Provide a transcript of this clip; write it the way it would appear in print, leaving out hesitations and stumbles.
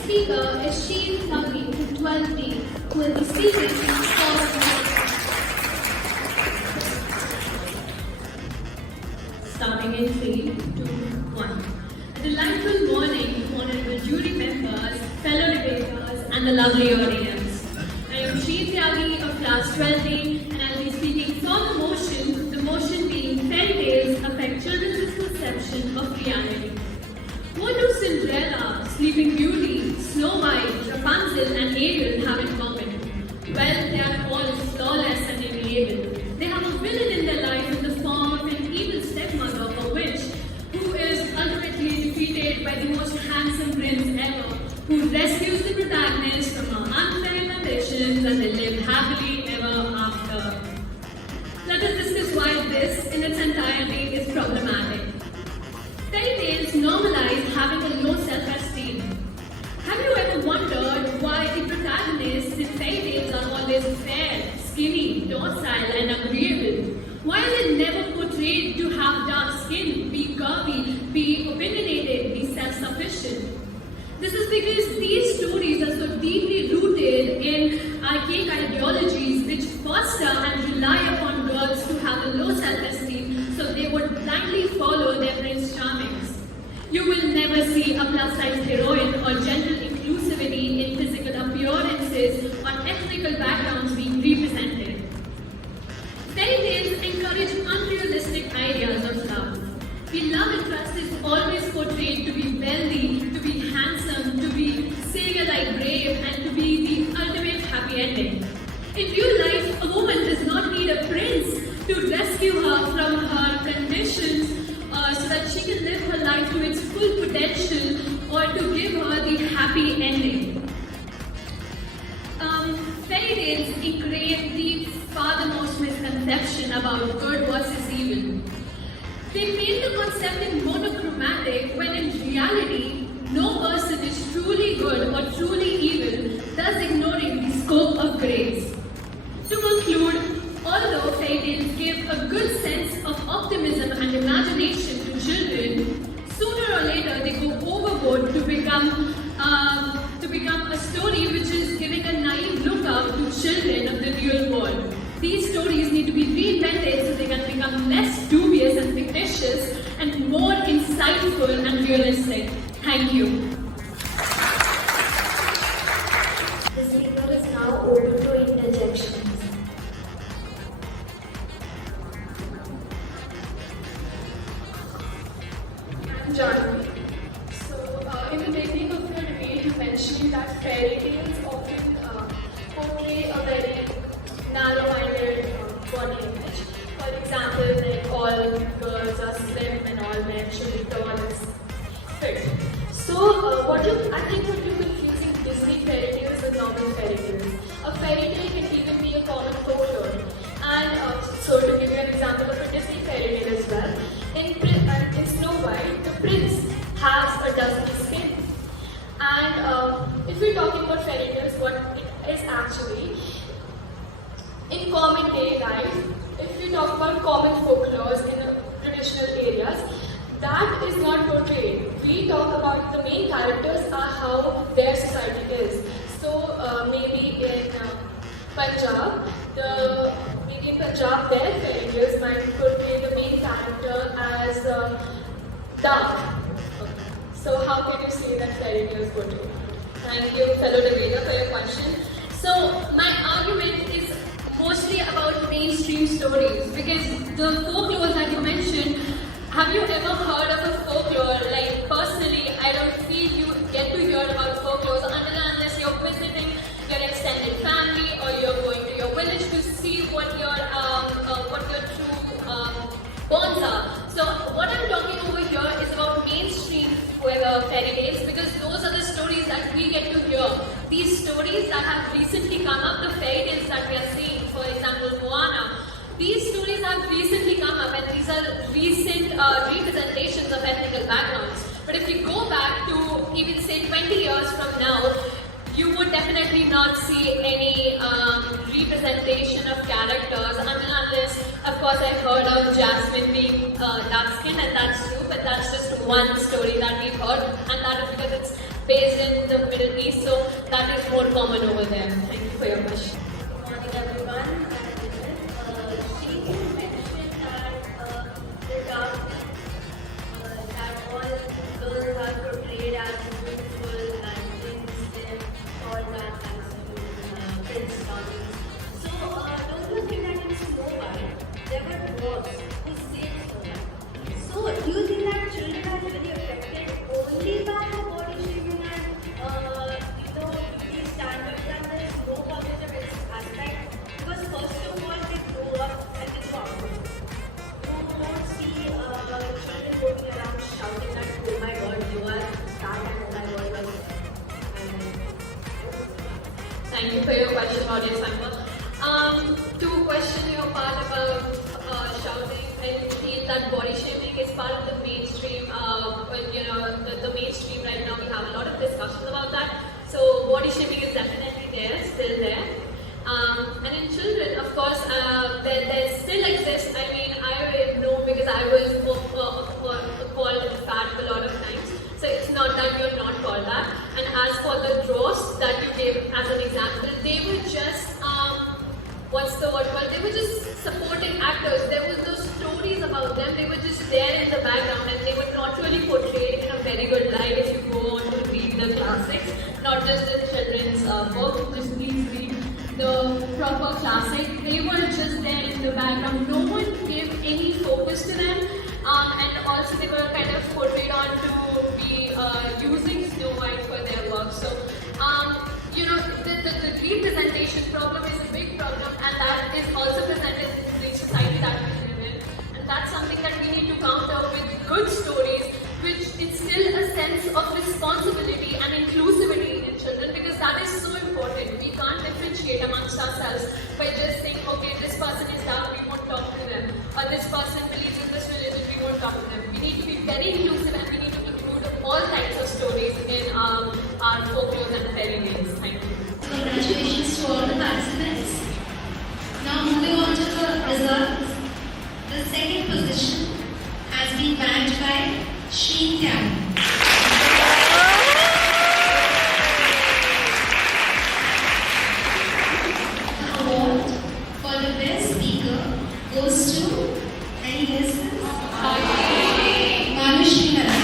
next speaker is Sheen Tyagi from 12B, who will be speaking for starting in 3, 2, 1. A delightful morning, honorable jury members, fellow debaters, and the lovely audience. I am Sheen Tyagi of class 12B, and I will be speaking for the motion being Fairytales affect children's perception of reality. What do Cinderella, Sleeping Beauty, Snow White, Rapunzel, and Ariel have in common? Well, they are all flawless and amiable. They have a villain in their life in the form of an evil stepmother or witch, who is ultimately defeated by the most handsome prince ever, who rescues the protagonist from her unfair conditions, and they live happily ever after. Let us discuss why this, in its entirety, is problematic. Fairytales normalize having a low self-esteem. Have you ever wondered why the protagonists in fairytales are always fair, skinny, docile, and agreeable? Why is it never portrayed to have dark skin, be curvy, be opinionated, be self-sufficient? This is because these stories are so deeply rooted in archaic ideologies which foster and rely upon girls to have a low self-esteem so they would blindly follow their Prince Charmings. You will never see a plus-size heroine or gentle inclusivity in physical appearances or ethnical backgrounds being represented. Fairytales encourage unrealistic ideas of love. The love interest is always portrayed to be wealthy, to be handsome, to be savior-like brave, and to be the ultimate happy ending. In real life, a woman does not need a prince to rescue her from her conditions so that she can live her life to its full potential or to give her the happy ending. Fairytales ingrain the farthermost misconception about good versus evil. They paint the concept in monochromatic when in reality, no person is truly good or truly evil, thus ignoring the scope of grace. To conclude, although fairytales give a good sense of optimism and imagination to children, sooner or later they go overboard to become a story which is giving a naive look up to children of the real world. These stories need to be reinvented so they can become less dubious and fictitious and more insightful and realistic. Thank you. The speaker is now open to interjections. I'm Janvi. So, in the beginning of your debate, you mentioned that fairy tales often portray a very narrow-minded body image. For example, like all girls are slim and all men should be tall and fit. So, I think what you're confusing Disney fairy tales with normal fairy tales. A fairy tale can even be a common folklore. And so, to give you an example of a Disney fairy tale as well, in Snow White, the prince has a dusky skin. And if we're talking about fairy tales, what it is actually, in common day life, if we talk about common folklores in traditional areas, that is not portrayed. We talk about the main characters are how their society is. So maybe in Punjab, their fairy tales might portray the main character as dark. So how can you say that fairy tales portray? Thank you, fellow debater, for your question. So my argument is mostly about mainstream stories because the folklore that you mentioned, have you ever heard of a folklore? Like personally, I don't feel you get to hear about folklores unless you're visiting your extended family or you're going to your village to see what your true bonds are. So what I'm talking over here is about mainstream fairy tales because those are the stories that we get to hear. These stories that have recently come up, the fairy tales that we are seeing, for example, Moana, these stories have recently come up and these are recent representations of ethnical backgrounds. But if you go back to even say 20 years from now, you would definitely not see any representation of characters unless, of course, I heard of Jasmine being dark skinned and that's true, but that's just one story that we've heard and that is because it's based in the Middle East, so that is more common over there. Thank you for your question. Good morning, everyone. She mentioned that the dark that all girls are portrayed as beautiful and innocent, all that has to do with Prince Charming. So, don't you think that in Snow White there were dwarfs who saved Snow White? So, do you think that children are really affected only by the body shaming and beauty standards, and there is no positive aspect? Because first of all, they grow up and they go out. You don't see children going around shouting that, oh my god, you are fat, and oh my god, you are. Thank you for your question, audience member. To question your part about shouting, I feel that body shaming is part of the mainstream. The mainstream right now, we have a lot of discussions about that. So body shaming is definitely there, still there. And in children, of course, there still exists. I mean, I know because I was called fat a lot of times. So it's not that you're not called that. And as for the dwarfs that you gave as an example, they were just what's the word called? They were just supporting actors. There was no stories about them. They were just there in the background, and they were not really portrayed in a very good light. If you go on to read the classics, not just the children's book, just please read the proper classic. They were just there in the background. No one gave any focus to them, and also they were kind of portrayed on to be using Snow White for their work. So, the representation problem is a big problem, and that is also presented in the society that we live in. And that's something that we need to counter with good stories, which instill a sense of responsibility and inclusivity in children, because that is so important. We can't differentiate amongst ourselves by just saying, okay, this person is dark, we won't talk to them, or this person believes in this religion, we won't talk to them. We need to be very inclusive, and we need to include all types of stories in our folklore and fairy tales. Thank you. Congratulations to all the participants. Now moving on to the results. The second position has been bagged by Sheen Tyagi. The award for the best speaker goes to any guesses? Manushri.